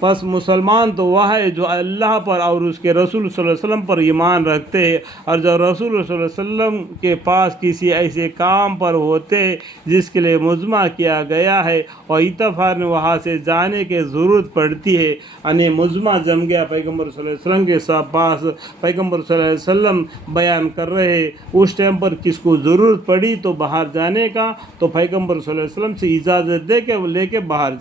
پس مسلمان تو وہ ہے جو اللہ پر اور اس کے رسول صلی اللہ علیہ وسلم پر ایمان رکھتے ہیں، اور جو رسول صلی اللہ علیہ وسلم کے پاس کسی ایسے کام پر ہوتے ہیں جس کے لیے مجمع کیا گیا ہے اور اتفاق نے وہاں سے جانے کی ضرورت پڑتی ہے، یعنی مجمع جم گیا پیغمبر صلی اللہ علیہ وسلم کے پاس، پیغمبر صلی اللہ علیہ وسلم بیان کر رہے ہیں، اس ٹائم پر کس کو ضرورت پڑی تو باہر جانے کا، تو پیغمبر صلی اللہ علیہ وسلم سے اجازت دے کے لے کے باہر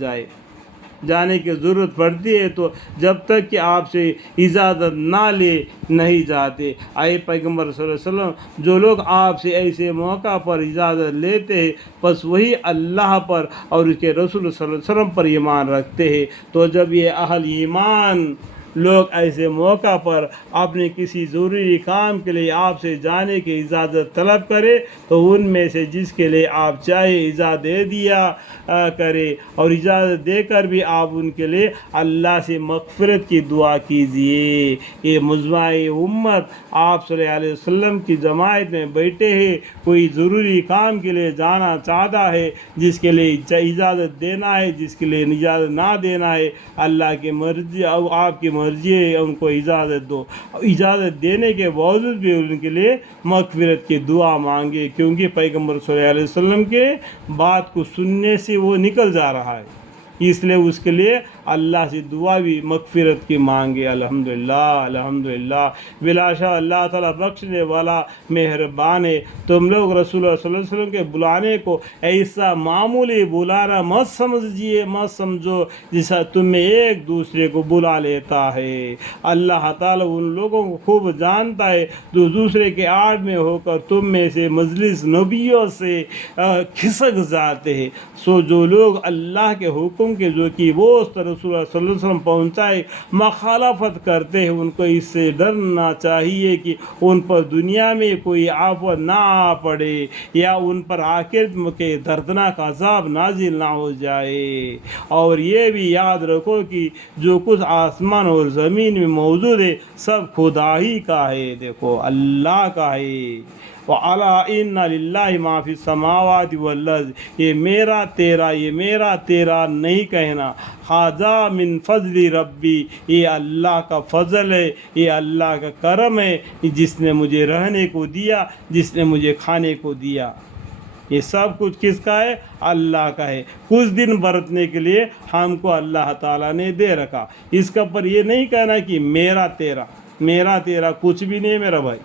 جانے کی ضرورت پڑتی ہے، تو جب تک کہ آپ سے اجازت نہ لے نہیں جاتے۔ اے پیغمبر صلی اللہ علیہ وسلم، جو لوگ آپ سے ایسے موقع پر اجازت لیتے ہیں بس وہی اللہ پر اور اس کے رسول صلی اللہ علیہ وسلم پر ایمان رکھتے ہیں۔ تو جب یہ اہل ایمان لوگ ایسے موقع پر اپنے کسی ضروری کام کے لیے آپ سے جانے کی اجازت طلب کرے تو ان میں سے جس کے لیے آپ چاہے اجازت دے دیا کرے، اور اجازت دے کر بھی آپ ان کے لیے اللہ سے مغفرت کی دعا کیجئے۔ یہ مجمع امت آپ صلی اللہ علیہ وسلم کی جماعت میں بیٹھے ہیں، کوئی ضروری کام کے لیے جانا چاہتا ہے، جس کے لیے اجازت دینا ہے، جس کے لیے اجازت نہ دینا ہے، اللہ کی مرضی اور آپ کی مرضی ہے، ان کو اجازت دو۔ اجازت دینے کے باوجود بھی ان کے لیے مغفرت کی دعا مانگے، کیونکہ پیغمبر صلی اللہ علیہ وسلم کے بات کو سننے سے وہ نکل جا رہا ہے، اس لیے اس کے لیے اللہ سے دعا بھی مغفرت کی مانگے۔ الحمدللہ الحمدللہ، بلا شک اللہ تعالیٰ بخشنے والا مہربان ہے۔ تم لوگ رسول اللہ صلی اللہ علیہ وسلم کے بلانے کو ایسا معمولی بلانا مت سمجھیے، مت سمجھو جیسا تم میں ایک دوسرے کو بلا لیتا ہے۔ اللہ تعالیٰ ان لوگوں کو خوب جانتا ہے جو دوسرے کے آڑ میں ہو کر تم میں سے مجلس نبیوں سے کھسک جاتے ہیں۔ سو جو لوگ اللہ کے حکم کے جو کہ وہ رسول اللہ صلی اللہ علیہ وسلم پہنچائے مخالفت کرتے ہیں، ان کو اس سے ڈرنا چاہیے کہ ان پر دنیا میں کوئی آفت نہ آ پڑے یا ان پر آخرت کے دردناک عذاب نازل نہ ہو جائے۔ اور یہ بھی یاد رکھو کہ جو کچھ آسمان اور زمین میں موجود ہے سب خدا ہی کا ہے، دیکھو اللہ کا ہے۔ وَعَلَىٰ إِنَّ لِلَّهِ مَا فِي السَّمَاوَاتِ وَالْأَرْضِ، یہ میرا تیرا نہیں کہنا، خاجہ من فضل ربی، یہ اللہ کا فضل ہے، یہ اللہ کا کرم ہے، جس نے مجھے رہنے کو دیا، جس نے مجھے کھانے کو دیا۔ یہ سب کچھ کس کا ہے؟ اللہ کا ہے۔ کچھ دن برتنے کے لیے ہم کو اللہ تعالیٰ نے دے رکھا، اس کا پر یہ نہیں کہنا کہ میرا تیرا کچھ بھی نہیں میرا بھائی۔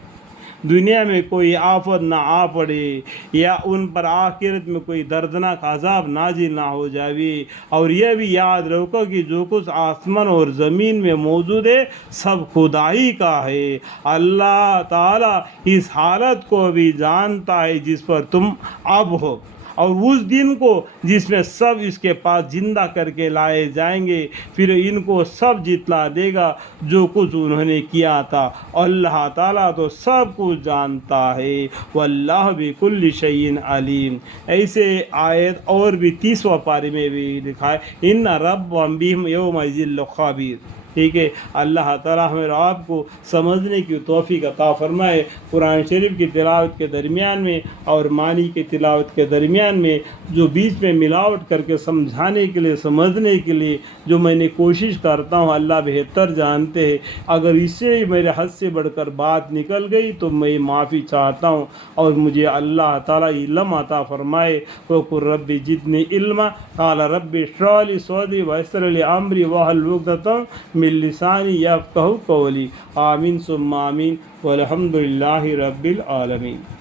دنیا میں کوئی آفت نہ آ پڑے یا ان پر آخرت میں کوئی دردناک عذاب نازل نہ ہو جائے، اور یہ بھی یاد رکھو کہ جو کچھ آسمان اور زمین میں موجود ہے سب خدا ہی کا ہے۔ اللہ تعالیٰ اس حالت کو بھی جانتا ہے جس پر تم اب ہو، اور اس دن کو جس میں سب اس کے پاس زندہ کر کے لائے جائیں گے، پھر ان کو سب جتلا دے گا جو کچھ انہوں نے کیا تھا۔ اللہ تعالیٰ تو سب کچھ جانتا ہے، واللہ بکل شیء علیم۔ ایسے آیت اور بھی 30واں پارے میں بھی لکھا ہے، ان ربهم بهم یومئذ لخبیر۔ ٹھیک ہے، اللہ تعالیٰ ہمیں اور آپ کو سمجھنے کی توفیق عطا فرمائے۔ قرآن شریف کی تلاوت کے درمیان میں اور معنی کی تلاوت کے درمیان میں جو بیچ میں ملاوٹ کر کے سمجھانے کے لیے، سمجھنے کے لیے جو میں نے کوشش کرتا ہوں، اللہ بہتر جانتے ہیں۔ اگر اس سے میرے حد سے بڑھ کر بات نکل گئی تو میں معافی چاہتا ہوں، اور مجھے اللہ تعالیٰ علم عطا فرمائے۔ وقل رب زدنی علما، قال رب اشرح لی صدری ویسر لی امری واحلل عقدۃ من لسانی یفقہوا قولی۔ آمین ثم آمین، والحمد للہ رب العالمین۔